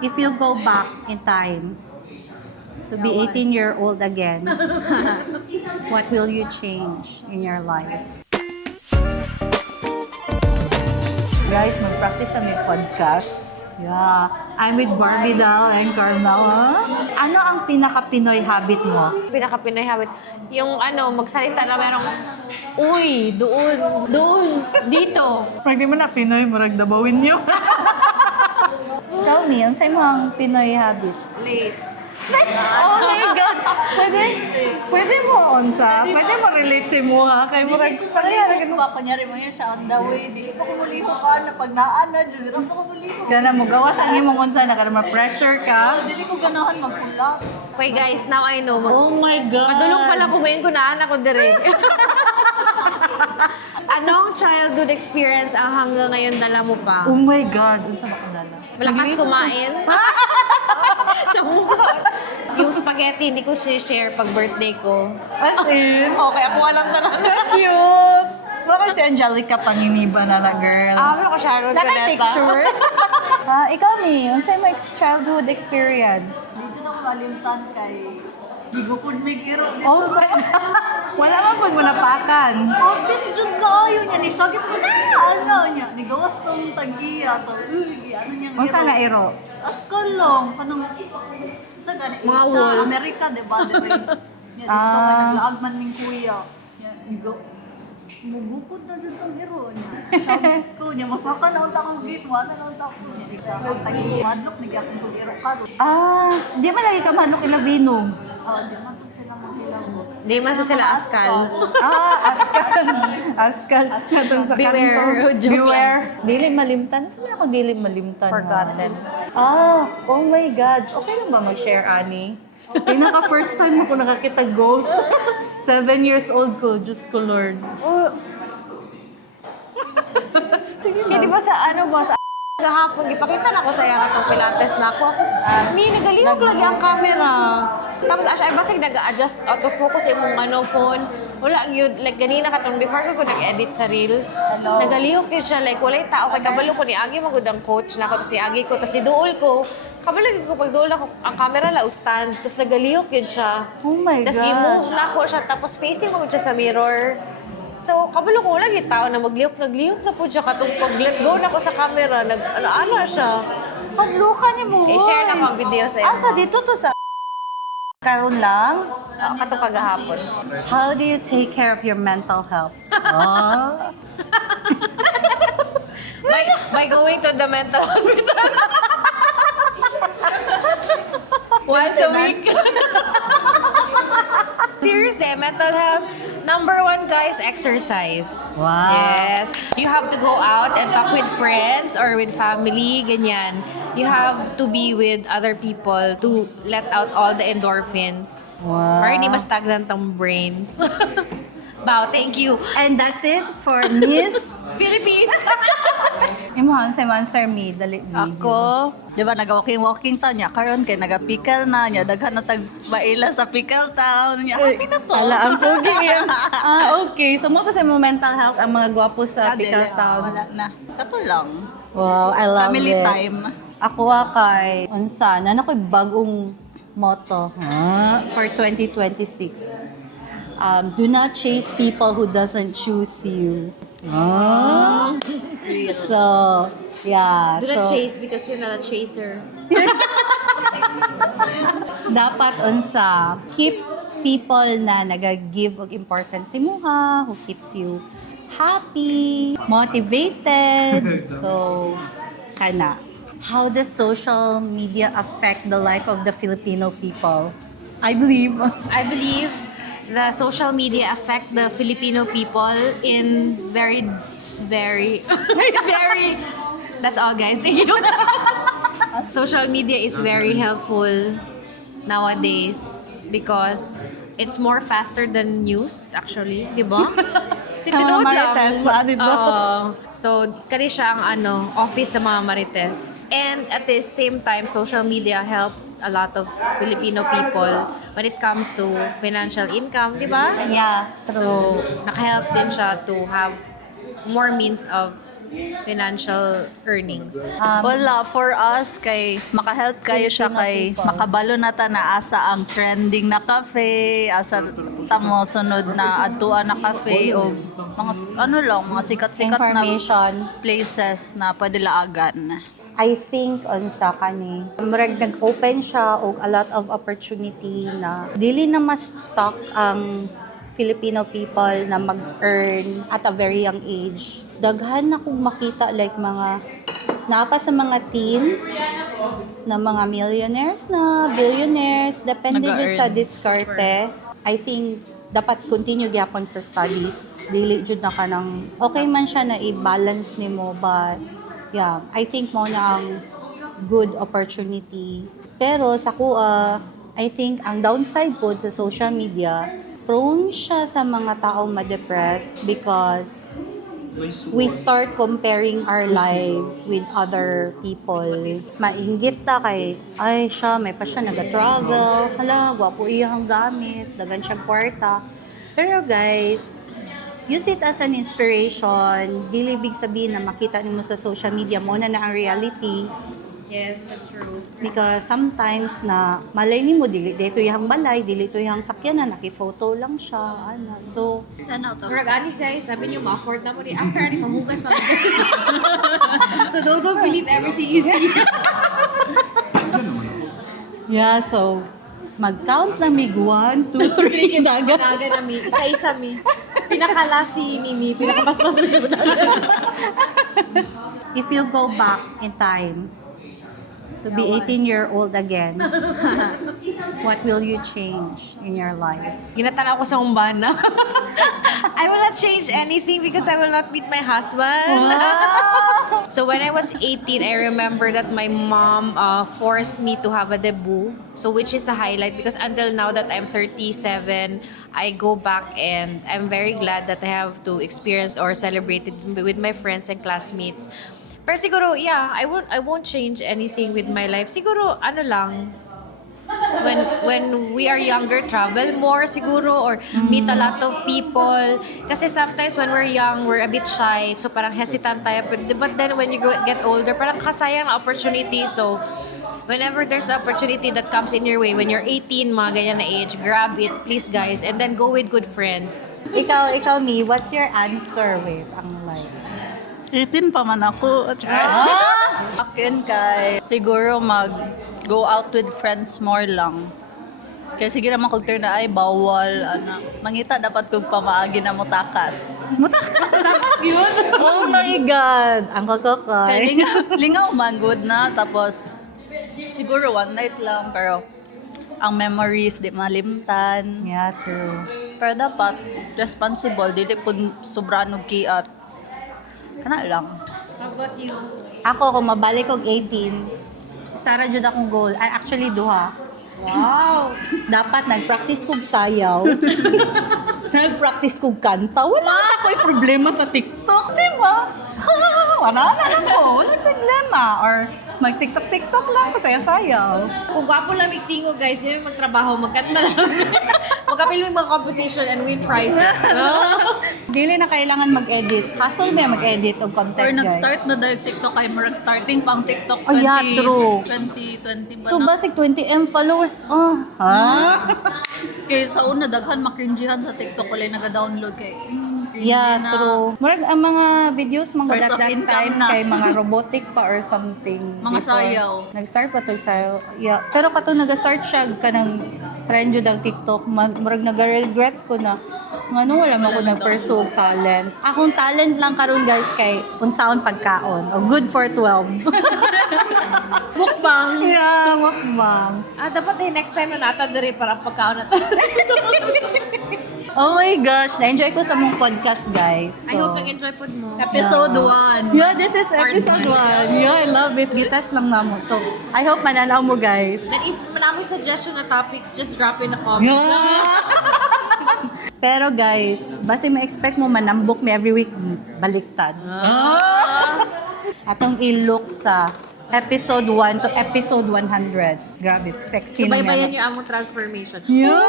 if you go back in time to be 18-year-old again, what will you change in your life? Guys, mag-practice kami podcast. Yeah. I'm with Barbie Dal and Carmela. Ano ang pinaka-Pinoy habit mo? Pinaka-Pinoy habit. Yung magsalita na merong, uy, doon, dito. Pag di mo na Pinoy, murag dabawin niyo. Tell me, ang sa'yo mo ang Pinoy habit? Late. Oh my God! Pwede mo onsa? Pwede mo relate si mo ha? Kay mo parang Papanyari mo yun siya on the way. Dili pa kumuliho ka na pag naan na dyan. Dili pa kumuliho. Kana mo gawas ang imong unsa na kada ma-pressure ka. Dili ko ganahan magpula. Okay guys, now I know. Oh my God! Madulong pala kumain ko na anak ko direct. Anong childhood experience ang hanggang ngayon dala mo pa? Oh my God! Unsa ba kadala? Malakas kumain? Sa mukha. Yung spaghetti, hindi ko share pag birthday ko. As in? Okay, ako alam na lang. Cute! Baka si Angelica Panginiba na girl. Ano ko Sharon Cuneta? Picture? Ikaw, Mi, unsay mo childhood experience? Dito na ko malimtan kay Gigukod may kiro. Oh my Wala man po mo napakan. Oh, pinijud ka ayaw niya. Ni Shagit mo na ano niya. Ni gawas tong tag-iya. So, ano niya. Unsa nga iro? Askalong. Kanong, sa gani. Mga sa wolf. Amerika, diba? Dito ka naglaagman ng kuya. Mugukod na dito ang hero niya. Shagit ko niya. Masaka na unta kong gate. Wala na unta ko niya. Ang tagi. Madlok, nagyakong kong hero ka. Di ba lagi ka manok ilabinong? Di man to sila mahilabot. Hindi man ko sila askal. Askal. Askal. Katong sa Beware. kanto. Joke Beware. Dili malimtan. Saan ako dili malimtan? Forgotten. Oh my God. Okay lang ba mag-share, Ani? Pinaka first time ako nakakita ghost. 7 years old ko. Diyos ko, Lord. Sige Kaya di ba sa sa gahapon, ipakita na ko sa iya katong pilates na ako. Mi, nagalihok lagi ang camera. Tapos ay basig nag-adjust out of focus yung phone. Wala yun, like ganina katong before ko nag-edit sa Reels. Nagalihok yun siya, like walay tao. Kay kabalo ko ni Agi magudang coach na ako, tapos si Agi ko, tapos si Duol ko. Kabalo ko pag Duol ako, ang camera la stand, tapos nagalihok yun siya. Oh my Tapos God. i-move na ako siya, tapos facing mo siya sa mirror. So, kabalo ko lagi tao na naglihok na po siya katong pag-let go na ko sa camera, nag-ala siya. Pagluka niya mo. I-share na ko ang video sa iyo. Asa dito to sa karon lang? Katong kagahapon. How do you take care of your mental health? By going to the mental hospital. Once a week. Seriously, mental health. Number 1, guys, exercise. Wow. Yes. You have to go out and talk with friends or with family, ganyan. You have to be with other people to let out all the endorphins. Wow. Para hindi mas stagnant ang brains. Wow, thank you. And that's it for Miss Philippines! Imuhan sa answer me, dali video. Ako, di ba, nag-walking-walking town niya. Karon kay naga-pickle na niya. Daghan na tag-baila sa pickle town niya. Happy na po. Ala, ang pogi yan. Okay. So, mo kasi mo mental health ang mga gwapo sa Pickle Town. Wala na. Kato lang. Wow, I love Family it. time. Ako kay unsa na ako'y bagong motto for 2026. Do not chase people who doesn't choose you. So, yeah. Do not so, chase because you're not a chaser. dapat unsa keep people na nag-give og importance sa imuha, who keeps you happy, motivated. So, kana. How does social media affect the life of the Filipino people? I believe. I believe the social media affect the Filipino people in very, very, very. That's all, guys. Thank you. Social media is very helpful nowadays because it's more faster than news, actually, di ba? Tinood Marites ba dito? So, kani siya ang office sa mga Marites. And at the same time, social media help a lot of Filipino people when it comes to financial income, di ba? Yeah, So, naka-help din siya to have more means of financial earnings. Wala, for us, kay makahelp kayo siya Filipino kay people. makabalo na ta na asa ang trending na cafe, asa tamo sunod na adtuan na cafe o mga mga sikat-sikat na Information. places na pwede laagan. I think unsa kani murag nag-open siya og a lot of opportunity na dili na mas stuck ang Filipino people na mag-earn at a very young age. Daghan na kong makita like mga napa sa mga teens na mga millionaires na billionaires depende jud sa Nag-earn. diskarte. I think dapat continue gyapon sa studies. Dili jud na kanang okay man siya na i-balance nimo but yeah, I think mo na ang good opportunity. Pero sa kuha, I think ang downside po sa social media, prone siya sa mga taong ma-depress because we start comparing our lives with other people. Mainggit ta kay, ay siya, may pa siya nag-travel. Hala, gwapo iyang gamit, dagan siyang kwarta. Pero guys, use it as an inspiration. Dili big sabihin na makita nimo sa social media mo na ang reality. Yes, that's true. Because sometimes na malay nimo dili dito yung balay, dili to yung sakyan na naki-photo lang siya. Ano. So, Murag ani guys, sabi niyo ma-afford na mo ni after ani mahugas pa guys. So don't believe everything you see. yeah, so mag-count lang mig 1, 2, 3 dagat. Naga na mi, isa-isa mi. Pinakala si Mimi, pinakapaspas mo siya. If you go back in time to be 18-year-old again, what will you change in your life? Ginatanaw ko sa umbana. I will not change anything because I will not meet my husband. So when I was 18, I remember that my mom forced me to have a debut. So which is a highlight because until now that I'm 37, I go back and I'm very glad that I have to experience or celebrate it with my friends and classmates. Pero siguro, yeah, I won't change anything with my life. Siguro, ano lang, when we are younger, travel more siguro or meet a lot of people. Kasi sometimes when we're young, we're a bit shy. So parang hesitant tayo. But then when you get older, parang kasayang na opportunity. So whenever there's an opportunity that comes in your way, when you're 18, mga ganyan na age, grab it, please guys. And then go with good friends. Ikaw, me, what's your answer with ang life? 18 pa man ako. Akin kay siguro mag go out with friends more lang. Kaya sige naman kung turn na ay bawal mangita dapat kog pamaagi na mutakas. Dapat yun? Oh my God! Ang Kaya kakakay. lingaw man good na tapos siguro one night lang pero ang memories di malimtan. Yeah, true. Pero dapat responsible dili pud sobrang og kiat. Kana lang. How about you? Ako, kung mabalik og 18, sara jud akong goal. Ay, actually, duha. Wow! Dapat nag-practice kog sayaw. Nag-practice kog kanta. Wala na ako'y problema sa TikTok. Diba? Wala na ako. Wala problema. Or mag-TikTok lang, masaya-sayaw. Kung gwapo lang tingo guys, hindi magtrabaho, magkanta lang. Magkapil mo yung mga competition and win prizes. Dili na kailangan mag-edit. Hassle may mag-edit og content, Or guys. nag-start na dahil TikTok kay murag starting pang TikTok Oh, yeah, true. 2020 ba So, na? basic 20M followers. Oh, ha? Kaya sa una, daghan makrinjihan sa TikTok wala nag-download kay. Yeah, na. true. Murag ang mga videos mga Source at of that income time na. kay mga robotic pa or something. Mga sayaw. Nag-start pa to sayaw. Yeah. Pero kato nag-start siya kanang trend jud ang TikTok. Murag nag-regret ko na ngano wala man ko nag-pursue og talent. Akong talent lang karon guys kay unsaon pagkaon. O good for 12. Mukbang! yeah, mukbang. Dapat next time na nata diri para pagkaon na tayo. Oh my gosh, na-enjoy ko sa mong podcast, guys. I hope nag-enjoy po mo. Episode 1. Yeah, this is episode 1. Yeah, I love it. Gitas lang na mo. So, I hope mananaw mo, guys. Then if manami suggestion na topics, just drop in the comments. Pero guys, base ma-expect mo manambok me every week, baliktad. Atong i-look sa episode 1 to episode 100. Grabe, sexy na Subaybayan yan. niyo among transformation. Yeah!